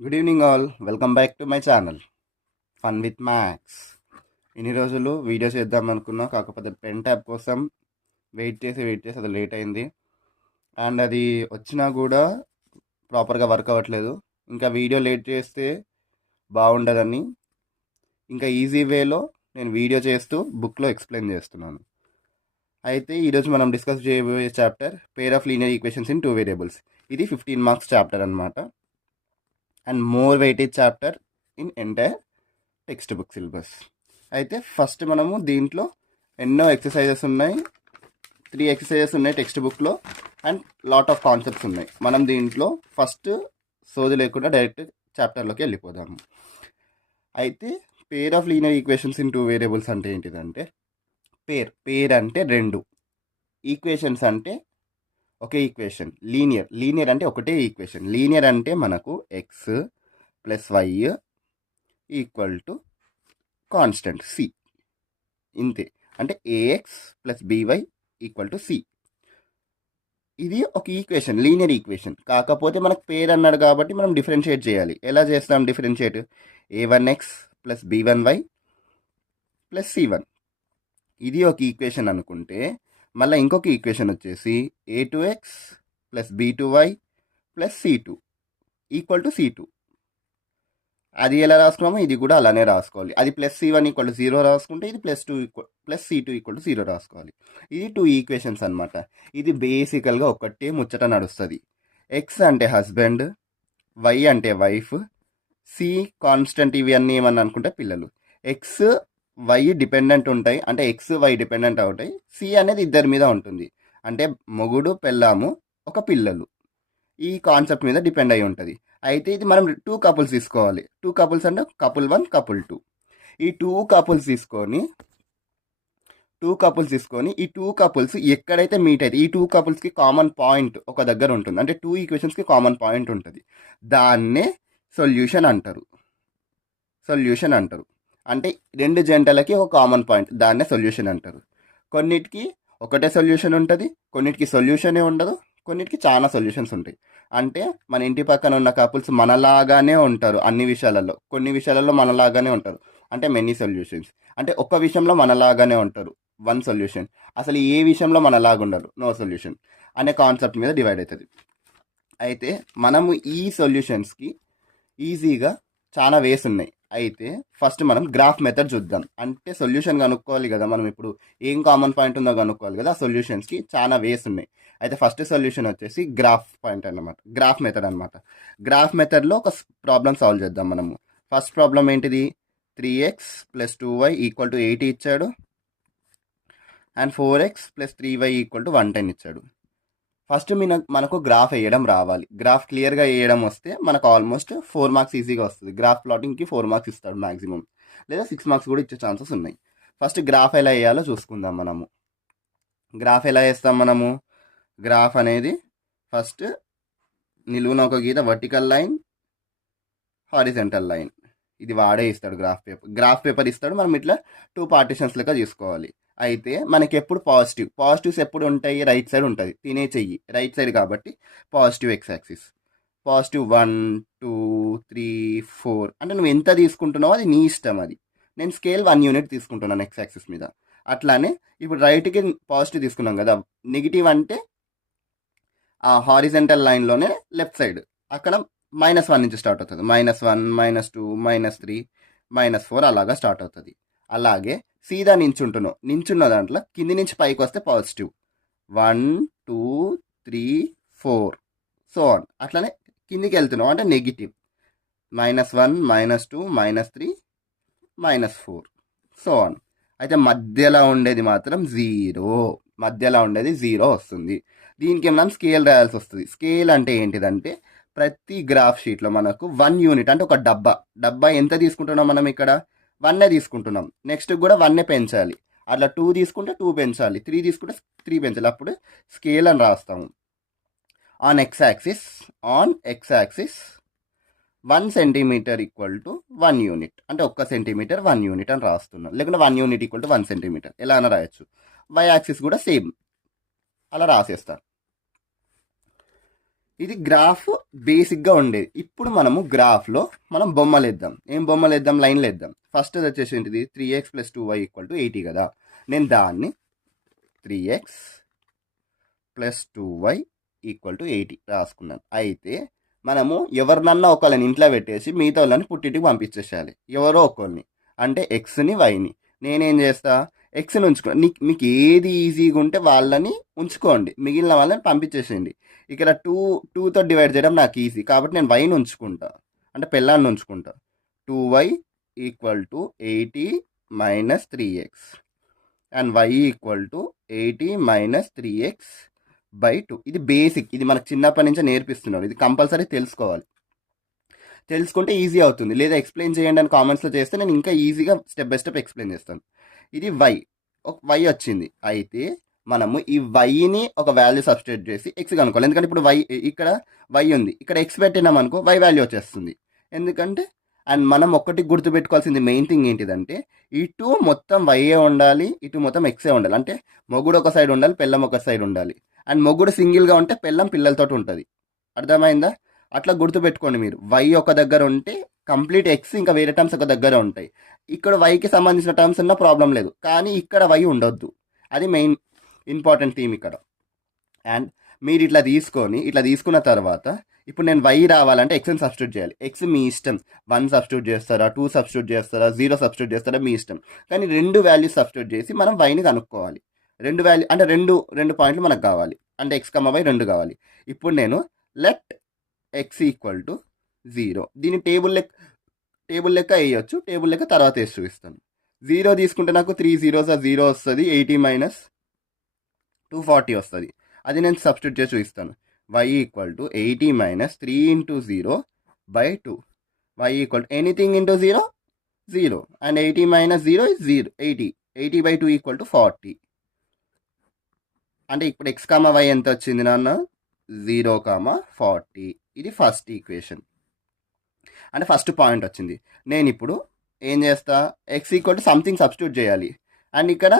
Good evening all, welcome back to my channel fun with maths. ఇన్ని రోజులు video చేద్దాం అనుకున్నా, కాకపోతే పెన్ ట్యాబ్ కోసం వెయిట్ చేసి అది లేట్ అయింది. అండ్ అది వచ్చినా కూడా ప్రాపర్గా వర్క్ అవ్వట్లేదు. ఇంకా వీడియో లేట్ చేస్తే బాగుండదని ఇంకా ఈజీ వేలో నేను వీడియో చేస్తూ బుక్లో ఎక్స్ప్లెయిన్ చేస్తున్నాను. అయితే ఈరోజు మనం డిస్కస్ చేయబోయే chapter pair of linear equations in 2 variables. ఇది 15 మార్క్స్ చాప్టర్ అనమాట. And more weightage chapter in entire text book syllabus. అయితే ఫస్ట్ మనము దీంట్లో ఎన్నో ఎక్సర్సైజెస్ ఉన్నాయి, 3 ఎక్సర్సైజెస్ ఉన్నాయి టెక్స్ట్ బుక్లో, అండ్ లాట్ ఆఫ్ కాన్సెప్ట్స్ ఉన్నాయి. మనం దీంట్లో ఫస్ట్ సోది లేకుండా డైరెక్ట్ చాప్టర్లోకి వెళ్ళిపోదాము. అయితే pair of linear equations in 2 variables అంటే ఏంటిదంటే, పేర్ అంటే 2, ఈక్వేషన్స్ అంటే ఒకే ఈక్వేషన్. లీనియర్ అంటే ఒకటే ఈక్వేషన్. లీనియర్ అంటే మనకు X plus Y equal to constant C, ఇంతే. అంటే A X plus B Y equal to C. ఇది ఒక ఈక్వేషన్, లీనియర్ ఈక్వేషన్. కాకపోతే మనకు పేర్ అన్నాడు కాబట్టి మనం డిఫరెన్షియేట్ చేయాలి. ఎలా చేస్తాం differentiate? a1x plus b1y plus c1. ఇది ఒక ఈక్వేషన్ అనుకుంటే, మళ్ళీ ఇంకొక ఈక్వేషన్ వచ్చేసి a2x plus b2y plus c2 equal to c2. అది ఎలా రాసుకున్నామో ఇది కూడా అలానే రాసుకోవాలి. అది ప్లస్ c1 ఈక్వల్ టు 0 రాసుకుంటే, ఇది ప్లస్ c2 ఈక్వల్ టు 0 రాసుకోవాలి. ఇది 2 ఈక్వేషన్స్ అనమాట. ఇది బేసికల్గా ఒకటే ముచ్చట నడుస్తుంది. ఎక్స్ అంటే హస్బెండ్, వై అంటే వైఫ్, సి కాన్స్టెంట్, ఇవి అన్నీ ఏమన్నా అనుకుంటే పిల్లలు. ఎక్స్ వై డిపెండెంట్ ఉంటాయి, అంటే ఎక్స్ వై డిపెండెంట్ అవుతాయి. సి అనేది ఇద్దరి మీద ఉంటుంది, అంటే మొగుడు పెళ్ళాము ఒక పిల్లలు. ఈ కాన్సెప్ట్ మీద డిపెండ్ అయి ఉంటుంది. అయితే ఇది మనం 2 కపుల్స్ తీసుకోవాలి. 2 కపుల్స్ అంటే కపుల్ 1 కపుల్ 2. ఈ 2 కపుల్స్ తీసుకొని ఈ 2 కపుల్స్ ఎక్కడైతే మీట్ అయితే, ఈ 2 కపుల్స్కి కామన్ పాయింట్ ఒక దగ్గర ఉంటుంది, అంటే 2 ఈక్వేషన్స్కి కామన్ పాయింట్ ఉంటుంది. దాన్నే సొల్యూషన్ అంటారు. అంటే 2 జంటలకి ఒక కామన్ పాయింట్, దాన్నే సొల్యూషన్ అంటారు. కొన్నిటికి ఒకటే సొల్యూషన్ ఉంటుంది, కొన్నిటికి సొల్యూషనే ఉండదు, కొన్నిటికి చాలా సొల్యూషన్స్ ఉంటాయి. అంటే మన ఇంటి పక్కన ఉన్న కపుల్స్ మనలాగానే ఉంటారు అన్ని విషయాలలో, కొన్ని విషయాలలో మనలాగానే ఉంటారు, అంటే మెనీ సొల్యూషన్స్. అంటే ఒక్క విషయంలో మనలాగానే ఉంటారు, 1 సొల్యూషన్. అసలు ఏ విషయంలో మనలాగా ఉండరు, నో సొల్యూషన్ అనే కాన్సెప్ట్ మీద డివైడ్ అవుతుంది. అయితే మనము ఈ సొల్యూషన్స్కి ఈజీగా చాలా వేస్ ఉన్నాయి. అయితే ఫస్ట్ మనం గ్రాఫ్ మెథడ్ చూద్దాం. అంటే సొల్యూషన్ కనుక్కోవాలి కదా, మనం ఇప్పుడు ఏం కామన్ పాయింట్ ఉందో కనుక్కోవాలి కదా. ఆ సొల్యూషన్స్కి చాలా వేస్ ఉన్నాయి. అయితే ఫస్ట్ సొల్యూషన్ వచ్చేసి గ్రాఫ్ మెథడ్ అనమాట. గ్రాఫ్ మెథడ్లో ఒక ప్రాబ్లం సాల్వ్ చేద్దాం మనము. ఫస్ట్ ప్రాబ్లం ఏంటిది? 3x plus 2y equal to 80 ఇచ్చాడు, and 4x plus 3y equal to 110 ఇచ్చాడు. ఫస్ట్ మనకు గ్రాఫ్ వేయడం రావాలి. గ్రాఫ్ క్లియర్గా వేయడం వస్తే మనకు ఆల్మోస్ట్ 4 మార్క్స్ ఈజీగా వస్తుంది. గ్రాఫ్ ప్లాటింగ్కి 4 మార్క్స్ ఇస్తాడు మ్యాక్సిమం, లేదా 6 మార్క్స్ కూడా ఇచ్చే ఛాన్సెస్ ఉన్నాయి. ఫస్ట్ గ్రాఫ్ ఎలా వేయాలో చూసుకుందాం మనము. గ్రాఫ్ ఎలా వేస్తాం మనము? గ్రాఫ్ అనేది ఫస్ట్ నిలువున ఒక గీత, వర్టికల్ లైన్, హారిజెంటల్ లైన్, ఇది వాడే ఇస్తాడు. గ్రాఫ్ పేపర్ ఇస్తాడు, మనం ఇట్లా 2 పార్టిషన్స్ లెక్క తీసుకోవాలి. అయితే మనకి ఎప్పుడు పాజిటివ్స్ ఎప్పుడు ఉంటాయి? రైట్ సైడ్ ఉంటుంది. తినే చెయ్యి రైట్ సైడ్ కాబట్టి పాజిటివ్ ఎక్స్ యాక్సిస్. పాజిటివ్ 1 2 3 4 అంటే నువ్వు ఎంత తీసుకుంటున్నావో అది నీ ఇష్టం. అది నేను స్కేల్ 1 యూనిట్ తీసుకుంటున్నాను ఎక్స్ యాక్సిస్ మీద. అట్లానే ఇప్పుడు రైట్కి పాజిటివ్ తీసుకున్నాం కదా, నెగిటివ్ అంటే ఆ హారిజెంటల్ లైన్లోనే లెఫ్ట్ సైడ్, అక్కడ -1 నుంచి స్టార్ట్ అవుతుంది. -1 -2 -3 -4 అలాగా స్టార్ట్ అవుతుంది. అలాగే సీదా నించున్న దాంట్లో కింది నుంచి పైకి వస్తే పాజిటివ్ 1 2 3 4 సో ఆన్. అట్లనే కిందికి వెళ్తున్నావు అంటే నెగిటివ్ -1 -2 -3 -4 సో ఆన్. అయితే మధ్యలో ఉండేది మాత్రం 0 వస్తుంది. దీనికి మనం స్కేల్ రాయాల్సి వస్తుంది. స్కేల్ అంటే ఏంటిదంటే, ప్రతి గ్రాఫ్ షీట్లో మనకు 1 యూనిట్, అంటే ఒక డబ్బా ఎంత తీసుకుంటున్నాం మనం ఇక్కడ? 1 తీసుకుంటున్నాం. నెక్స్ట్ కూడా 1 పెంచాలి. అట్లా 2 తీసుకుంటే 2 పెంచాలి, 3 తీసుకుంటే 3 పెంచాలి. అప్పుడు స్కేల్ అని రాస్తాము. On X axis 1 centimetre equal to 1 unit, అంటే 1 సెంటీమీటర్ 1 యూనిట్ అని రాస్తున్నాం. లేకుంటే 1 యూనిట్ ఈక్వల్ టు 1 సెంటీమీటర్ ఎలా అని రాయొచ్చు. వై యాక్సిస్ కూడా సేమ్ అలా రాసేస్తాం. ఇది గ్రాఫ్ బేసిక్గా ఉండేది. ఇప్పుడు మనము గ్రాఫ్లో మనం బొమ్మలు వేద్దాం. ఏం బొమ్మలు వేద్దాం? లైన్లు వేద్దాం. ఫస్ట్ అది వచ్చేసి ఏంటిది? 3x + 2y = 80 కదా. నేను దాన్ని 3x + 2y = 80 రాసుకున్నాను. అయితే మనము ఎవరినన్నా ఒకళ్ళని ఇంట్లో పెట్టేసి మిగతా వాళ్ళని పుట్టింటికి పంపించేసేయాలి. ఎవరో ఒకళ్ళని, అంటే ఎక్స్ని వైని. నేనేం చేస్తా? ఎక్స్ని ఉంచుకో. మీకు ఏది ఈజీగా ఉంటే వాళ్ళని ఉంచుకోండి, మిగిలిన వాళ్ళని పంపించేసేయండి. ఇక్కడ 2తో డివైడ్ చేయడం నాకు ఈజీ కాబట్టి నేను వైని ఉంచుకుంటా, అంటే పెళ్ళాన్ని ఉంచుకుంటా. 2y = 80 - 3x and y = 80 - 3x/2. ఇది బేసిక్, ఇది మనకు చిన్నప్పటి నుంచే నేర్పిస్తున్నారు. ఇది కంపల్సరీ తెలుసుకోవాలి. తెలుసుకుంటే ఈజీ అవుతుంది. లేదా ఎక్స్ప్లెయిన్ చేయండి అని కామెంట్స్లో చేస్తే నేను ఇంకా ఈజీగా స్టెప్ బై స్టెప్ ఎక్స్ప్లెయిన్ చేస్తాను. ఇది y వచ్చింది. అయితే మనము ఈ వైని ఒక వాల్యూ సబ్స్టిట్యూట్ చేసి ఎక్స్ కనుక్కోవాలి. ఎందుకంటే ఇప్పుడు ఇక్కడ y ఉంది, ఇక్కడ ఎక్స్ పెట్టినాం అనుకో y వాల్యూ వచ్చేస్తుంది. ఎందుకంటే అండ్ మనం ఒక్కటి గుర్తుపెట్టుకోవాల్సింది మెయిన్ థింగ్ ఏంటిదంటే, ఇటు మొత్తం వైఏ ఉండాలి, ఇటు మొత్తం ఎక్సే ఉండాలి. అంటే మొగుడు ఒక సైడ్ ఉండాలి, పెళ్ళం ఒక సైడ్ ఉండాలి. అండ్ మొగుడు సింగిల్గా ఉంటే పెళ్ళం పిల్లలతో ఉంటుంది. అర్థమైందా? అట్లా గుర్తుపెట్టుకోండి మీరు. వై ఒక దగ్గర ఉంటే కంప్లీట్ ఎక్స్ ఇంకా వేరే టర్మ్స్ ఒక దగ్గర ఉంటాయి. ఇక్కడ వైకి సంబంధించిన టర్మ్స్ ఉన్నా ప్రాబ్లం లేదు, కానీ ఇక్కడ వై ఉండొద్దు. అది మెయిన్ ఇంపార్టెంట్ థీమ్ ఇక్కడ. అండ్ మీరు ఇట్లా తీసుకున్న తర్వాత ఇప్పుడు నేను వై రావాలంటే ఎక్స్ని సబ్స్టిట్యూట్ చేయాలి. ఎక్స్ మీ ఇష్టం, 1 సబ్స్టిట్యూట్ చేస్తారా, 2 సబ్స్టిట్యూట్ చేస్తారా, 0 సబ్స్టిట్యూట్ చేస్తారా, మీ ఇష్టం. కానీ 2 వాల్యూస్ సబ్స్టిట్యూట్ చేసి మనం వైని కనుక్కోవాలి. 2 వాల్యూ అంటే రెండు పాయింట్లు మనకు కావాలి, అంటే x, y 2 కావాలి. ఇప్పుడు నేను లెట్ x = 0. దీన్ని టేబుల్ లెక్క వేయచ్చు. టేబుల్ లెక్క తర్వాత వేసి చూపిస్తాను. 0 తీసుకుంటే నాకు 3 0s 0 వస్తుంది. 80 - 240 వస్తుంది. అది నేను సబ్స్టిట్యూట్ చేసి చూపిస్తాను. y = 80 - 3 × 0/2. y = anything into 0, 0. And 80 - 0 is 0. 80. 80/2 = 40. అంటే ఇప్పుడు x, y ఎంత వచ్చింది నాన్న? 0, 40. ఇది ఫస్ట్ ఈక్వేషన్, అంటే ఫస్ట్ పాయింట్ వచ్చింది. నేను ఇప్పుడు ఏం చేస్తా? x = సంథింగ్ సబ్స్టిట్యూట్ చేయాలి. అండ్ ఇక్కడ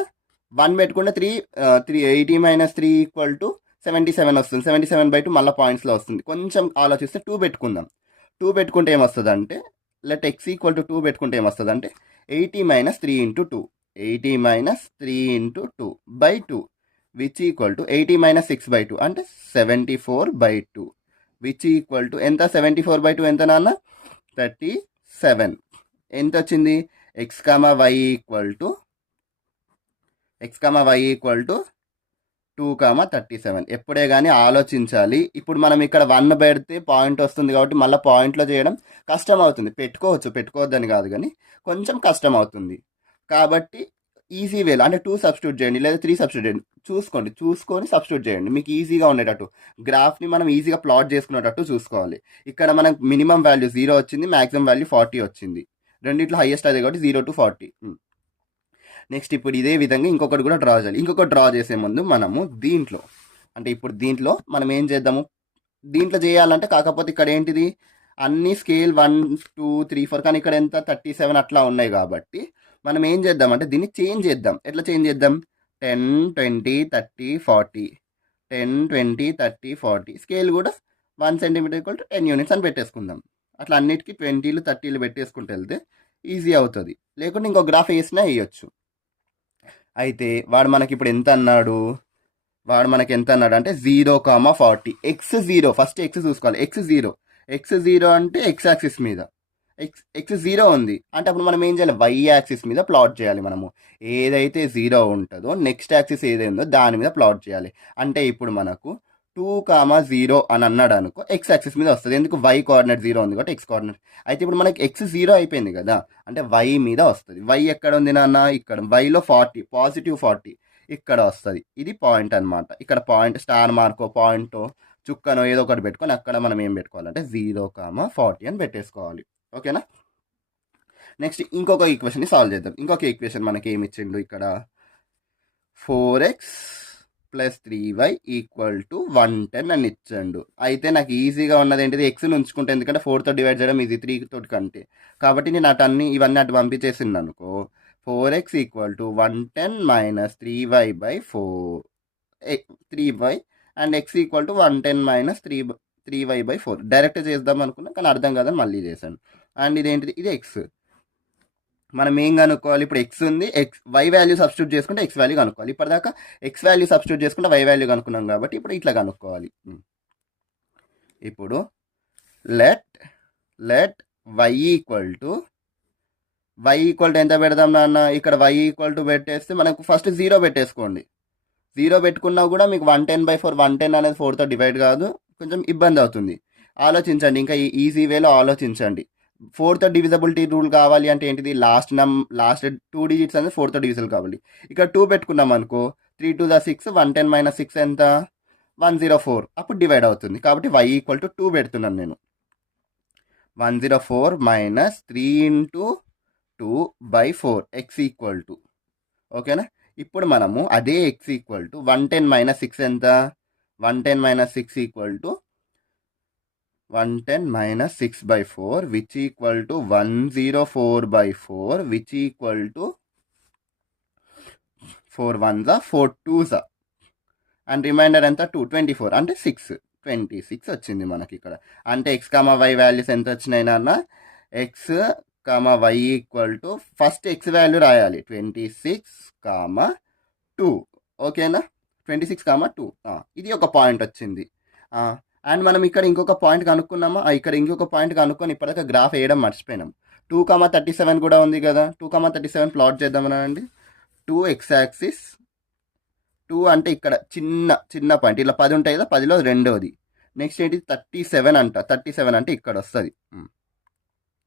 1 పెట్టుకుంటే 80 - 3 = 77 వస్తుంది. 77/2 మళ్ళీ పాయింట్స్లో వస్తుంది. కొంచెం ఆలోచిస్తే 2 పెట్టుకుందాం. 2 పెట్టుకుంటే ఏమొస్తుంది అంటే, లెట్ x = 2 పెట్టుకుంటే ఏమొస్తుంది అంటే 80 - 3 × 2. 80 - 3 × 2/2 which = 80 - 6/2 అంటే 74/2 which = ఎంత? 74/2 ఎంత నాన్న? 37. ఎంత వచ్చింది? x, y = 2, 37. ఎప్పుడే కానీ ఆలోచించాలి. ఇప్పుడు మనం ఇక్కడ 1 పెడితే పాయింట్ వస్తుంది కాబట్టి మళ్ళీ పాయింట్లో చేయడం కష్టం అవుతుంది. పెట్టుకోవద్దని కాదు, కానీ కొంచెం కష్టం అవుతుంది. కాబట్టి ఈజీ వేలో అంటే 2 సబ్స్టిట్యూట్ చేయండి, లేదా 3 సబ్స్టిట్యూట్ చేయండి. చూసుకొని సబ్స్టిట్యూట్ చేయండి, మీకు ఈజీగా ఉండేటట్టు. గ్రాఫ్ని మనం ఈజీగా ప్లాట్ చేసుకునేటట్టు చూసుకోవాలి. ఇక్కడ మనకు మినిమం వాల్యూ 0 వచ్చింది, మ్యాక్సిమం వాల్యూ 40 వచ్చింది. రెండిట్లో హైయెస్ట్ అదే కాబట్టి 0 to 40. నెక్స్ట్ ఇప్పుడు ఇదే విధంగా ఇంకొకటి కూడా డ్రా చేయాలి. ఇంకొకటి డ్రా చేసే ముందు మనము దీంట్లో మనం ఏం చేద్దాము? దీంట్లో చేయాలంటే కాకపోతే ఇక్కడ ఏంటిది, అన్ని స్కేల్ 1 2 3 4, కానీ ఇక్కడ ఎంత 37 అట్లా ఉన్నాయి కాబట్టి మనం ఏం చేద్దామంటే దీన్ని చేంజ్ చేద్దాం. ఎట్లా చేంజ్ చేద్దాం? 10 20 30 40 10 20 30 40 స్కేల్ కూడా 1 cm = 10 units అని పెట్టేసుకుందాం. అట్లా అన్నిటికీ 20లు 30లు పెట్టేసుకుంటూ వెళ్తే ఈజీ అవుతుంది. లేకుంటే ఇంకో గ్రాఫ్ వేసినా వేయచ్చు. అయితే వాడు మనకి ఇప్పుడు ఎంత అన్నాడు? అంటే 0, 40. x0 ఫస్ట్ x చూసుకోవాలి. x0 అంటే x యాక్సిస్ మీద x0 ఉంది అంటే అప్పుడు మనం ఏం చేయాలి? y యాక్సిస్ మీద ప్లాట్ చేయాలి. మనము ఏదైతే 0 ఉంటుందో నెక్స్ట్ యాక్సిస్ ఏదైతే ఉందో దాని మీద ప్లాట్ చేయాలి. అంటే ఇప్పుడు మనకు 2, 0 అని అన్నాడు అనుకో, x యాక్సిస్ మీద వస్తుంది. ఎందుకు? y కోఆర్డినేట్ 0 ఉంది కాబట్టి x కోఆర్డినేట్. అయితే ఇప్పుడు మనకి x0 అయిపోయింది కదా, అంటే y మీద వస్తుంది. y ఎక్కడ ఉంది నాన్న? ఇక్కడ. yలో 40, +40 ఇక్కడ వస్తుంది. ఇది పాయింట్ అనమాట. ఇక్కడ పాయింట్ స్టార్ మార్కో పాయింటో చుక్కనో ఏదో ఒకటి పెట్టుకొని అక్కడ మనం ఏం పెట్టుకోవాలంటే 0, 40 అని పెట్టేసుకోవాలి. ఓకేనా? నెక్స్ట్ ఇంకొక ఈక్వేషన్ని సాల్వ్ చేద్దాం. ఇంకొక ఈక్వేషన్ మనకి ఏమి ఇచ్చిండు ఇక్కడ? 4x + 3y = 110 అని ఇచ్చాడు. అయితే నాకు ఈజీగా ఉన్నది ఏంటిది? ఎక్స్ని ఉంచుకుంటే, ఎందుకంటే 4తో డివైడ్ చేయడం ఇది 3తో కంటే. కాబట్టి నేను ఇవన్నీ అటు పంపించేసింది అనుకో. 4x = 110 - 3y/4 3y and x = 110 - 3y/4 direct చేద్దాం అనుకున్నా, కానీ అర్థం కాదని మళ్ళీ చేశాను. అండ్ ఇదేంటిది, ఇది ఎక్స్. మనం ఏం కనుక్కోవాలి ఇప్పుడు, ఎక్స్ ఉంది, వై వాల్యూ సబ్స్టిట్యూట్ చేసుకుంటే ఎక్స్ వాల్యూ కనుక్కోవాలి. ఇప్పటిదాకా ఎక్స్ వాల్యూ సబ్స్టిట్యూట్ చేసుకుంటే వై వాల్యూ కనుక్కున్నాం కాబట్టి ఇప్పుడు ఇట్లా కనుక్కోవాలి. ఇప్పుడు లెట్ వై ఈక్వల్ టు ఎంత పెడదాం నాన్న, ఇక్కడ వై ఈక్వల్ టు పెట్టేస్తే మనకు ఫస్ట్ 0 పెట్టేసుకోండి. 0 పెట్టుకున్నా కూడా మీకు 110/4, 110 అనేది 4తో డివైడ్ కాదు, కొంచెం ఇబ్బంది అవుతుంది. ఆలోచించండి, ఇంకా ఈజీ వేలో ఆలోచించండి. 4తో డివిజబిలిటీ రూల్ కావాలి అంటే ఏంటిది, లాస్ట్ 2 డిజిట్స్ అనేది 4తో డివిజబుల్ కావాలి. ఇక్కడ 2 పెట్టుకున్నాం అనుకో, 3 2 6, 110 - 6 ఎంత, 104. అప్పుడు డివైడ్ అవుతుంది. కాబట్టి y ఈక్వల్ టు 2 పెడుతున్నాను నేను. 104 - 3 × 2/4 x ఈక్వల్ టు, ఓకేనా. ఇప్పుడు మనము అదే x ఈక్వల్ టు 110 - 6 ఎంత, 110 - 6 equal to 110 - 6/4 which equal to 104/4 which equal to 4 1s 4 2s and remainder ఎంత 2 24 అంటే 26 వచ్చింది మనకి ఇక్కడ. అంటే x, y వాల్యూస్ ఎంత వచ్చినాయి నాన్న, x, y equal to first x value రాయాలి 26, 2, ఓకేనా. 26, 2 ఇది ఒక పాయింట్ వచ్చింది. అండ్ మనం ఇక్కడ ఇంకొక పాయింట్ కనుక్కున్నామా, ఇక్కడ ఇంకొక పాయింట్ కనుక్కొని ఇప్పటిదాకా గ్రాఫ్ వేయడం మర్చిపోయినాం. 2, 37 కూడా ఉంది కదా, 2, 37 ప్లాట్ చేద్దామనండి. 2 x యాక్సిస్, 2 అంటే ఇక్కడ చిన్న పాయింట్, ఇలా 10 ఉంటాయి కదా, 10లో రెండోది. నెక్స్ట్ ఏంటి 37 అంట, 37 అంటే ఇక్కడ వస్తుంది,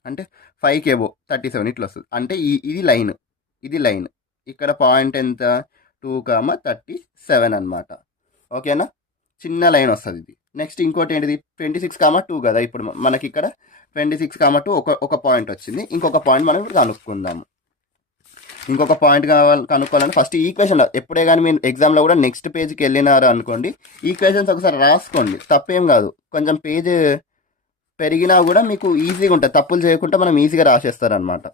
అంటే 5 above 37 ఇట్లా వస్తుంది. అంటే ఇది లైన్ ఇక్కడ పాయింట్ ఎంత 2, 37 అనమాట, ఓకేనా. చిన్న లైన్ వస్తుంది ఇది. నెక్స్ట్ ఇంకోటి ఏంటిది 26, 2 కదా, ఇప్పుడు మనకి ఇక్కడ 26, 2 ఒక పాయింట్ వచ్చింది. ఇంకొక పాయింట్ మనం ఇప్పుడు కనుక్కుందాము. ఇంకొక పాయింట్ కనుక్కోవాలంటే ఫస్ట్ ఈక్వేషన్, ఎప్పుడే కానీ మీరు ఎగ్జామ్లో కూడా నెక్స్ట్ పేజ్కి వెళ్ళినారు అనుకోండి, ఈక్వేషన్స్ ఒకసారి రాసుకోండి, తప్పేం కాదు. కొంచెం పేజ్ పెరిగినా కూడా మీకు ఈజీగా ఉంటుంది, తప్పులు చేయకుండా మనం ఈజీగా రాసేస్తారనమాట.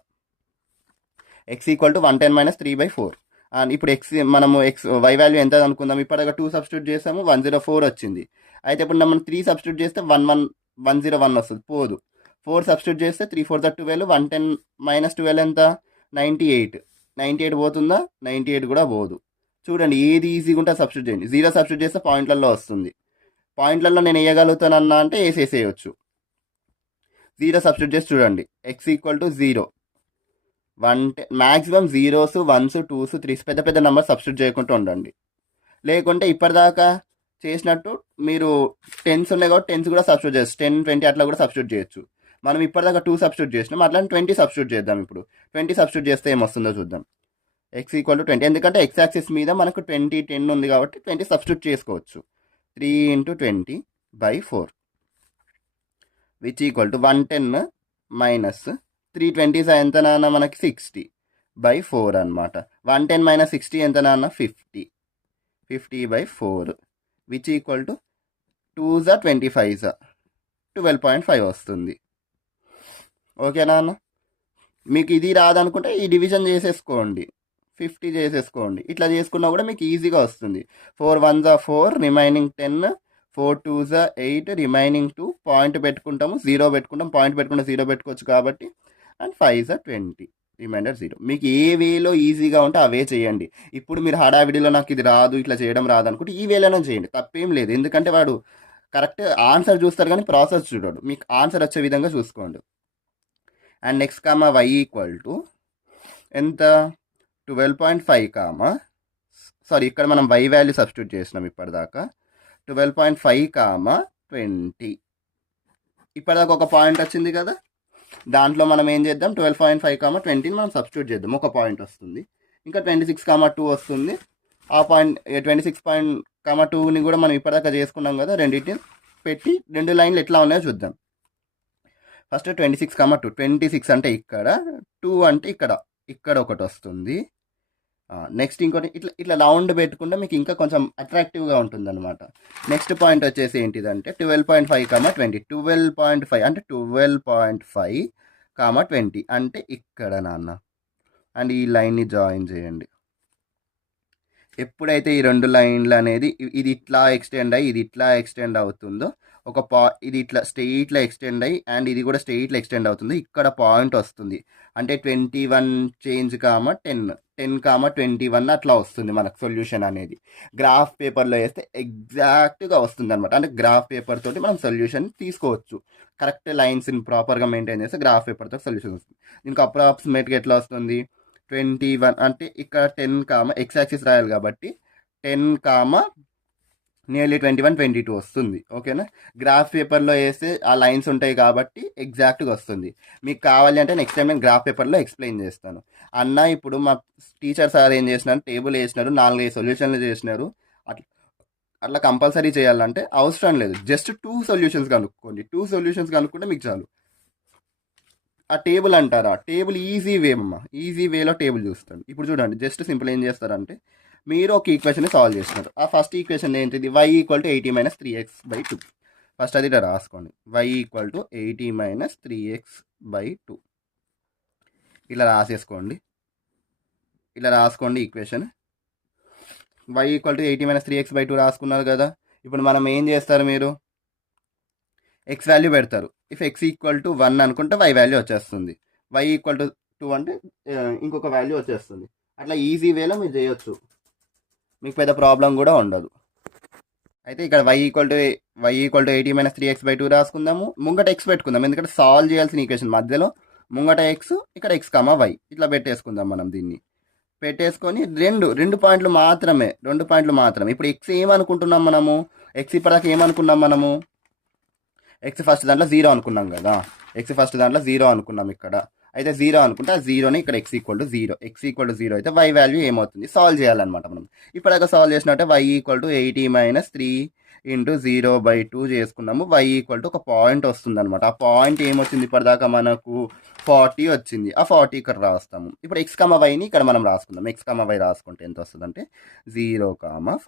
x equal to 110 - 3/4. అండ్ ఇప్పుడు మనము వై వాల్యూ ఎంత అనుకుందాం, ఇప్పటిదాకా 2 సబ్స్టిట్యూట్ చేసాము, 104 వచ్చింది. అయితే ఇప్పుడు మనం 3 సబ్స్టిట్యూట్ చేస్తే 101 వస్తుంది, పోదు. 4 సబ్స్టిట్యూట్ చేస్తే 3 4 12, 110 - 12 ఎంత 98 పోతుందా, 98 కూడా పోదు. చూడండి ఏది ఈజీగా ఉంటే సబ్స్టిట్యూట్ చేయండి. 0 సబ్స్టిట్యూట్ చేస్తే పాయింట్లలో వస్తుంది, పాయింట్లలో నేను వేయగలుగుతానన్నా అంటే వేసేసేయచ్చు. 0 సబ్స్టిట్యూట్ చేసి చూడండి, x equal to 0, 110 maximum 0s 1s 2s 3s పెద్ద నెంబర్ సబ్స్టిట్యూట్ చేయకుండా ఉండండి. లేకుంటే ఇప్పటిదాకా చేసినట్టు మీరు 10s ఉన్నాయి కాబట్టి 10s కూడా సబ్స్టిట్యూట్ చేయొచ్చు, 10 20 అట్లా కూడా సబ్స్టిట్యూట్ చేయొచ్చు. మనం ఇప్పటిదాకా 2 సబ్స్టిట్యూట్ చేసినాం, అట్లా 20 సబ్స్టిట్యూట్ చేద్దాం. ఇప్పుడు 20 సబ్స్టిట్యూట్ చేస్తే ఏమొస్తుందో చూద్దాం. x ఈక్వల్ టు 20, ఎందుకంటే x యాక్సిస్ మీద మనకు 20 10 ఉంది కాబట్టి 20 సబ్స్టిట్యూట్ చేసుకోవచ్చు. 3 × 20/4 విచ్ ఈక్వల్ టు 110 - 3 20s ఎంత నాన్న మనకి 60/4 అనమాట. 110 - 60 ఎంత నాన్న 50/4 which equal to 2s 25s 12.5 వస్తుంది, ఓకేనా అన్న. మీకు ఇది రాదనుకుంటే ఈ డివిజన్ చేసేసుకోండి, 50 చేసేసుకోండి. ఇట్లా చేసుకున్నా కూడా మీకు ఈజీగా వస్తుంది. 4 1s 4, remaining 10, 4 2s 8, remaining 2, point పెట్టుకుంటాము, 0 పెట్టుకుంటాం, పాయింట్ పెట్టుకుంటే 0 పెట్టుకోవచ్చు కాబట్టి, అండ్ 5s 20, రిమైండర్ 0. మీకు ఏ వేలో ఈజీగా ఉంటే ఆ వే చేయండి. ఇప్పుడు మీరు హడావిడిలో నాకు ఇది రాదు, ఇట్లా చేయడం రాదు అనుకుంటే ఈ వేలోనే చేయండి, తప్పేం లేదు. ఎందుకంటే వాడు కరెక్ట్ ఆన్సర్ చూస్తారు కానీ ప్రాసెస్ చూడడు, మీకు ఆన్సర్ వచ్చే విధంగా చూసుకోండి. And next y equal to ఎంత 12.5 సారీ ఇక్కడ మనం y వాల్యూ సబ్స్టిట్యూట్ చేసినాం ఇప్పటిదాకా 12.5, 20. ఇప్పటిదాకా ఒక పాయింట్ వచ్చింది కదా, దాంట్లో మనం ఏం చేద్దాం 12.5, 20 మనం సబ్స్టిట్యూట్ చేద్దాం, ఒక పాయింట్ వస్తుంది. ఇంకా 26, 2 వస్తుంది. ఆ పాయింట్ 26.2ని కూడా మనం ఇప్పటిదాకా చేసుకున్నాం కదా, రెండింటిని పెట్టి 2 లైన్లు ఎట్లా ఉన్నాయో చూద్దాం. ఫస్ట్ 26, 2, 26 అంటే ఇక్కడ, 2 అంటే ఇక్కడ ఒకటి వస్తుంది. నెక్స్ట్ ఇంకోటి ఇట్లా రౌండ్ పెట్టుకుంటే మీకు ఇంకా కొంచెం అట్రాక్టివ్గా ఉంటుంది అనమాట. నెక్స్ట్ పాయింట్ వచ్చేసి ఏంటిదంటే 12.5, 20, 12.5 అంటే 12.5, 20 అంటే ఇక్కడ నాన్న. అండ్ ఈ లైన్ని జాయిన్ చేయండి. ఎప్పుడైతే ఈ 2 లైన్లు అనేది ఇది ఇట్లా ఎక్స్టెండ్ అయ్యి ఇది ఇట్లా ఎక్స్టెండ్ అవుతుందో ఇది ఇట్లా స్ట్రెయిట్లో ఎక్స్టెండ్ అయ్యి అండ్ ఇది కూడా స్ట్రెయిట్లో ఎక్స్టెండ్ అవుతుంది. ఇక్కడ పాయింట్ వస్తుంది అంటే 21 చేంజ్ కామ 10 10 21 అట్లా వస్తుంది మనకు సొల్యూషన్ అనేది. గ్రాఫ్ పేపర్లో వేస్తే ఎగ్జాక్ట్గా వస్తుంది అనమాట. అంటే గ్రాఫ్ పేపర్ తోటి మనం సొల్యూషన్ తీసుకోవచ్చు. కరెక్ట్ లైన్స్ని ప్రాపర్గా మెయింటైన్ చేస్తే గ్రాఫ్ పేపర్తో సొల్యూషన్ వస్తుంది. దీనికి అప్రాక్సిమేట్గా ఎట్లా వస్తుంది 21 అంటే ఇక్కడ 10 కామ ఎక్స్ యాక్సిస్ రాయాలి కాబట్టి 10 నియర్లీ 21 22 వస్తుంది. ఓకేనా. గ్రాఫ్ పేపర్లో వేస్తే ఆ లైన్స్ ఉంటాయి కాబట్టి ఎగ్జాక్ట్గా వస్తుంది. మీకు కావాలి అంటే నెక్స్ట్ టైం నేను గ్రాఫ్ పేపర్లో ఎక్స్ప్లెయిన్ చేస్తాను. అన్న ఇప్పుడు మా టీచర్ సార్ ఏం చేసినారు, టేబుల్ వేసినారు, 4-5 సొల్యూషన్లు చేసినారు. అట్లా అట్లా కంపల్సరీ చేయాలంటే అవసరం లేదు. జస్ట్ 2 సొల్యూషన్స్ కనుక్కోండి. 2 సొల్యూషన్స్ కనుక్కుంటే మీకు చాలు. ఆ టేబుల్ అంటారా, టేబుల్ ఈజీ వే అమ్మ, ఈజీ వేలో టేబుల్ చూస్తాను. ఇప్పుడు చూడండి, జస్ట్ సింపుల్ ఏం చేస్తారంటే మీరు ఒక ఈక్వేషన్ సాల్వ్ చేస్తున్నారు. ఆ ఫస్ట్ ఈక్వేషన్ ఏంటిది, y = 80 - 3x/2. ఫస్ట్ అది ఇట్లా రాసుకోండి, y = 80 - 3x/2 ఇలా రాసేసుకోండి. ఇలా రాసుకోండి ఈక్వేషన్. y = 80 - 3x/2 రాసుకున్నారు కదా. ఇప్పుడు మనం ఏం చేస్తారు, మీరు ఎక్స్ వాల్యూ పెడతారు. ఇఫ్ x = 1 అనుకుంటే y వాల్యూ వచ్చేస్తుంది. y = 2 అంటే ఇంకొక వాల్యూ వచ్చేస్తుంది. అట్లా ఈజీ వేలో మీరు చేయొచ్చు, మీకు పెద్ద ప్రాబ్లం కూడా ఉండదు. అయితే ఇక్కడ y = 80 - 3x/2 రాసుకుందాము. ముంగట x పెట్టుకుందాం, ఎందుకంటే సాల్వ్ చేయాల్సిన ఈక్వేషన్ మధ్యలో ముంగట x, ఇక్కడ x, y ఇట్లా పెట్టేసుకుందాం. మనం దీన్ని పెట్టేసుకొని రెండు పాయింట్లు మాత్రమే, ఇప్పుడు x ఏమనుకుంటున్నాం మనము, x ఇప్పటిదాకా ఏమనుకున్నాం మనము, x ఫస్ట్ దాంట్లో 0 అనుకున్నాం కదా. x ఫస్ట్ దాంట్లో 0 అనుకున్నాం ఇక్కడ. అయితే 0 అనుకుంటే ఆ 0ని ఇక్కడ x = 0. x = 0 అయితే y వాల్యూ ఏమవుతుంది సాల్వ్ చేయాలన్నమాట. మనం ఇప్పటిదాకా సాల్వ్ చేసినట్టే y = 80 - 3 × 0/2 చేసుకున్నాము. y = ఒక పాయింట్ వస్తుంది అనమాట. ఆ పాయింట్ ఏమొచ్చింది ఇప్పటిదాకా మనకు 40 వచ్చింది. ఆ 40 ఇక్కడ రాస్తాము. ఇప్పుడు x, yని ఇక్కడ మనం రాసుకుందాం. x, y రాసుకుంటే ఎంత వస్తుంది అంటే 0,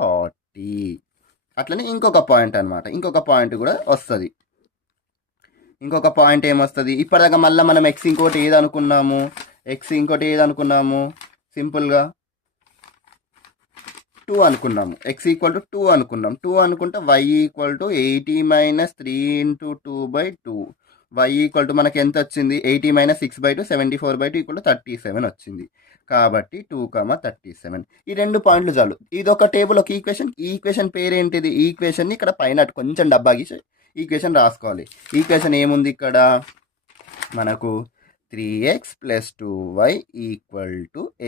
40. అట్లనే ఇంకొక పాయింట్ అనమాట, ఇంకొక పాయింట్ కూడా వస్తుంది. ఇంకొక పాయింట్ ఏమొస్తుంది, ఇప్పటిదాకా మళ్ళీ మనం x ఇంకోటి ఏది అనుకున్నాము, సింపుల్గా 2 అనుకున్నాము. x = 2 అనుకున్నాం. 2 అనుకుంటే y = 80 - 3 × 2/2. y = మనకి ఎంత వచ్చింది, 80 - 6/2 74/2 = 37 వచ్చింది. కాబట్టి 2, 37 ఈ 2 పాయింట్లు చాలు. ఇది ఒక టేబుల్, ఒక ఈక్వేషన్. ఈ ఈక్వేషన్ పేరేంటిది, ఈ ఈక్వేషన్ని ఇక్కడ పైన కొంచెం డబ్బా గీసి ఈక్వేషన్ రాసుకోవాలి. ఈక్వేషన్ ఏముంది ఇక్కడ మనకు 3x + 2y =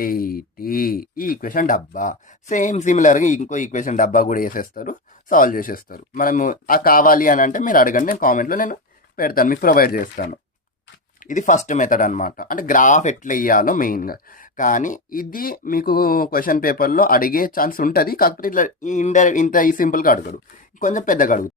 80. ఈ ఈక్వేషన్ డబ్బా. సిమిలర్గా ఇంకో ఈక్వేషన్ డబ్బా కూడా వేసేస్తారు, సాల్వ్ చేసేస్తారు. మనము ఆ కావాలి అని అంటే మీరు అడగండి, నేను కామెంట్లో నేను పెడతాను, మీకు ప్రొవైడ్ చేస్తాను. ఇది ఫస్ట్ మెథడ్ అనమాట, అంటే గ్రాఫ్ ఎట్లా వేయాలో మెయిన్గా. కానీ ఇది మీకు క్వశ్చన్ పేపర్లో అడిగే ఛాన్స్ ఉంటుంది, కాకపోతే ఇట్లా ఇంత సింపుల్గా అడగడు, కొంచెం పెద్దగా అడుగుతాడు.